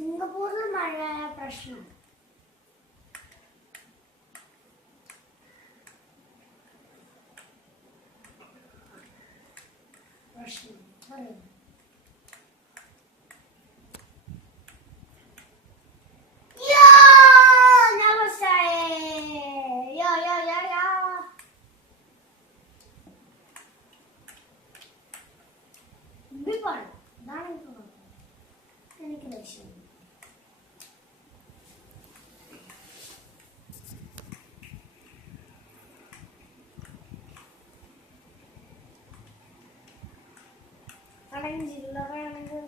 സിംഗപ്പൂരിൽ മഴ പ്രശ്നം. എനിക്ക് ലക്ഷ്യം ജില്ലയാണെങ്കിൽ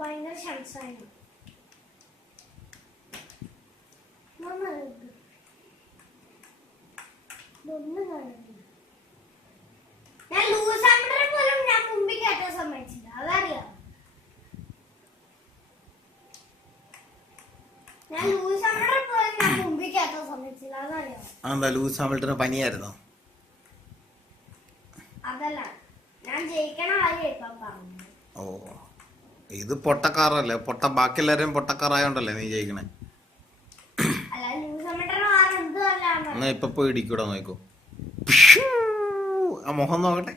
ഭയങ്കര ചാൻസായിരുന്നു. ഞാൻ ലൂസ് ആമിറ്റർ പോലും ഞാൻ മുമ്പിൽ കയറ്റാൻ സമ്മതിച്ചില്ല, അതറിയാം. ഞാൻ ലൂസ് ആമിറ്റർ പോലും ഞാൻ മുമ്പിൽ കയറ്റാൻ സമ്മതിച്ചില്ല, അതറിയാം. എന്താ ലൂസ് ആമിറ്ററിന് പനിയായിരുന്നോ? അതല്ല, ഞാൻ ജയിക്കണ കാര്യം ഇപ്പം പറഞ്ഞു. ഓ, ഇത് പൊട്ടക്കാറല്ലേ? ബാക്കി എല്ലാരും പൊട്ടക്കാറായോണ്ടല്ലേ നീ ജയിക്കണേ? എന്നാ ഇപ്പൊ പോയി ഇടിക്കൂടാ, നോക്കൂ. ആ മുഖം നോക്കട്ടെ,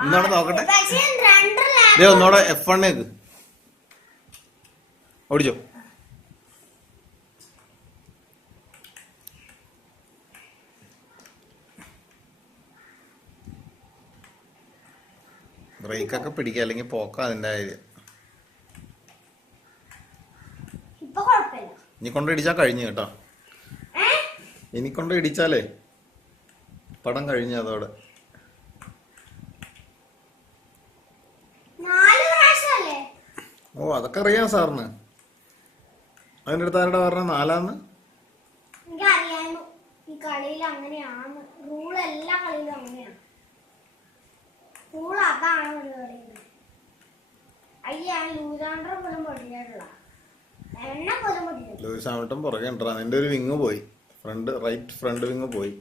ഒന്നോടെ നോക്കട്ടെ. ഒന്നോടെ F1 ഓടിച്ചോ. ബ്രേക്കൊക്കെ പിടിക്കുക, അല്ലെങ്കിൽ പോക്ക അതിന്റെ കാര്യം. ഇനി കൊണ്ട് ഇടിച്ചാ കഴിഞ്ഞു കേട്ടോ. ഇനി കൊണ്ട് ഇടിച്ചാലേ പടം കഴിഞ്ഞു അതോടെ. ഓ, അതൊക്കെ അറിയാം സാറിന്. അതിന്റെ അടുത്ത് ആരുടെ പറഞ്ഞ 4 ലൂയിസ് ഹാമിൽട്ടൺ പുറകെ ഉണ്ടാ. നിന്റെ ഒരു വിങ് പോയി, റൈറ്റ് ഫ്രണ്ട് വിങ് പോയി.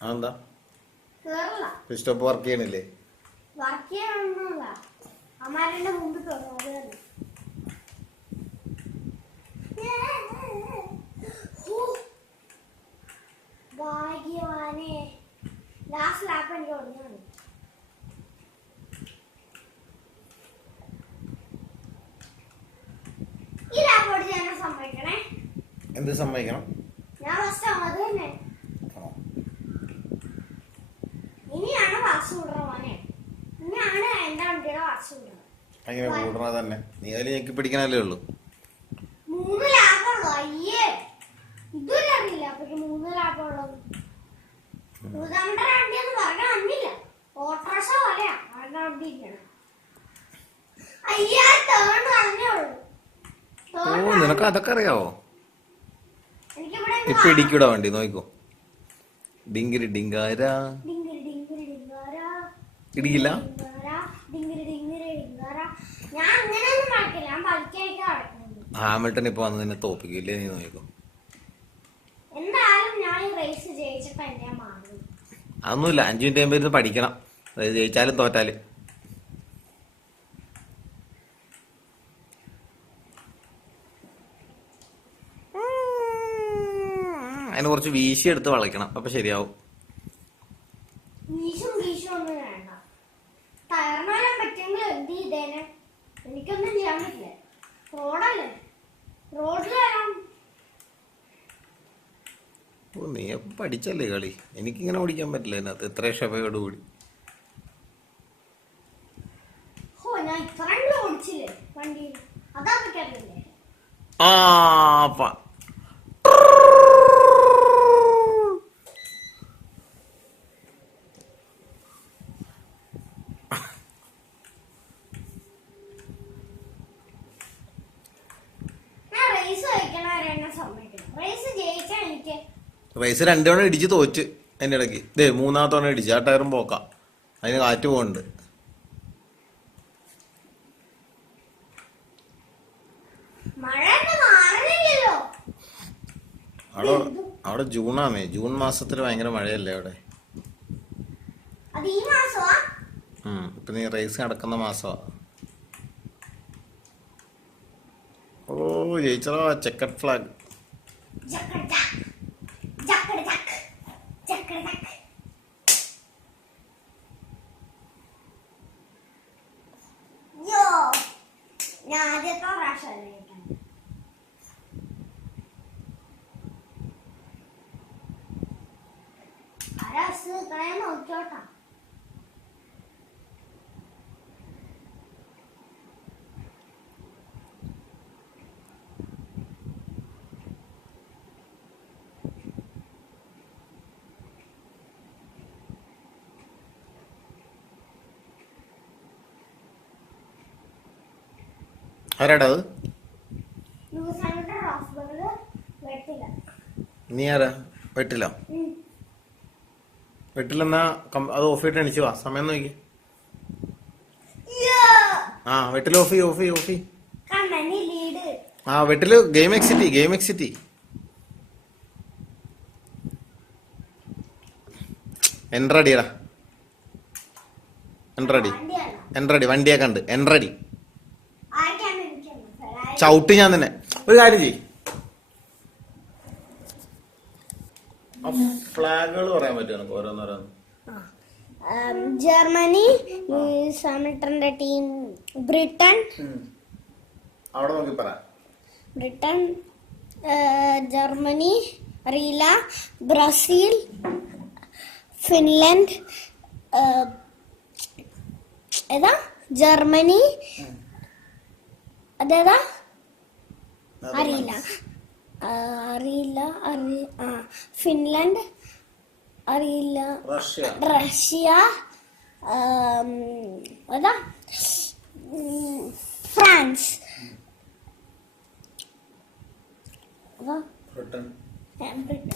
അതെന്താ പിറ്റ് സ്റ്റോപ്പ് വർക്ക് ചെയ്യണില്ലേ? ഭാഗ്യവാനെ, ലാസ്റ്റ് ലാപ്പ് എനിക്ക് ഓടുന്നതാണ്. ഈ ലാപ്പ് ഓടിച്ച് എന്നെ സമ്മതിക്കണേ. എന്ത് സമ്മതിക്കണം? ഞാൻ ഫസ്റ്റ് ആവത് തന്നെ. ഇനിയാണ് വാശി വിടണേ, ഇനിയാണ് എന്റെ വണ്ടിയുടെ വാശി വിടണം. അങ്ങനെ കൂടണ തന്നെ, നീ അതിൽ ഞെക്കി പിടിക്കണല്ലേ ഉള്ളൂ. 3 ലാപ്പുള്ളൂ. അയ്യേ, ഇതുവരെ അറിയില്ല. അപ്പൊ 3 ലാപ്പുള്ളൂ. വണ്ടിയൊന്നും പറഞ്ഞ വന്നില്ല, ഓട്ടോറിക്ഷ പോലെയാ അവരുടെ വണ്ടി ഇരിക്കണം. അയ്യാ, ടേൺ പറഞ്ഞേ ഉള്ളൂ. ഓ, നിനക്ക് അതൊക്കെ അറിയാവോ? ഇപ്പൊ ഇടിക്കൂടാ വണ്ടി, നോക്കോ. ഡിങ്കിരി ഡിങ്കാര ഇടിക്കില്ല. ഹാമിൽട്ടൺ ഇപ്പൊ വന്ന് നിന്നെ തോപ്പിക്കില്ലേ? നീ നോക്കോ. അതൊന്നുമില്ല, 5 മിനിറ്റ് കഴിയുമ്പോ ഇരുന്ന് പഠിക്കണം. അതായത് ജയിച്ചാലും തോറ്റാലും. അതിന് കുറച്ച് വീശി എടുത്ത് വളയ്ക്കണം, അപ്പൊ ശരിയാവും. എനിക്കൊന്നും ചെയ്യാൻ പറ്റില്ല, റോഡല്ലേ, റോഡിൽ വരാം. ഓ, നീ പഠിച്ചല്ലേ കളി. എനിക്കിങ്ങനെ ഓടിക്കാൻ പറ്റില്ല അതിനകത്ത് ഇത്ര ക്ഷമയോട് കൂടി. ആ, റേസ് 2 തവണ ഇടിച്ച് തോറ്റ്. അതിന്റെ ഇടയ്ക്ക് 3ാമത്തെ തവണ ഇടിച്ച്. ആ ടയറും പോക്കാം, അതിന് കാറ്റ് പോകുന്നുണ്ട്. അവിടെ അവിടെ ജൂണാമേ, ജൂൺ മാസത്തിൽ ഭയങ്കര മഴയല്ലേ അവിടെ. അത് ഈ മാസമാ? ഇപ്പൊ നീ റേസ് നടക്കുന്ന മാസമാ. ഓ ജയിച്ചോ, ചെക്കഡ് ഫ്ലാഗ്. ഞാൻ ആദ്യത്തെ പ്രാവശ്യം നോക്കിയോട്ടാ. ആരാടാ അത്? നീ ആരാ? വെട്ടില്ല. വെട്ടില്ലെന്നാ അത് ഓഫ് ചെയ്തിട്ട് എണിച്ചു വാ. സമയം നോക്കി. ആ വെട്ടില് ഓഫ് ചെയ്യ്, ഓഫ് ചെയ്യ്, ഓഫ് ചെയ്യ്. ആ വെട്ടില് ഗെയിം എക്സിറ്റി, ഗെയിം എക്സിറ്റി. എൻറടിയടാ, എൻറടി, എൻറടി. വണ്ടിയെ കണ്ട് എൻറടി. ചവിട്ടി ഞാൻ തന്നെ. ഒരു കാര്യം ചെയ്, ഫ്ലാഗുകൾ പറയാൻ പറ്റുമോ ഓരോന്നോരോന്ന്? Germany, സമീട്ടന്റെ team. ബ്രിട്ടൻ, അവിടെ നോക്കി പറ. ബ്രിട്ടൻ, ജർമ്മനി അറിയില്ല. ബ്രസീൽ, ഫിൻലൻഡ്, ഏതാ? ജർമ്മനി, അതേതാ? അറിയില്ല, അറിയില്ല. ഫിൻലൻഡ് അറിയില്ല. റഷ്യ, ഏതാ? France, Britain. ബ്രിട്ടൻ.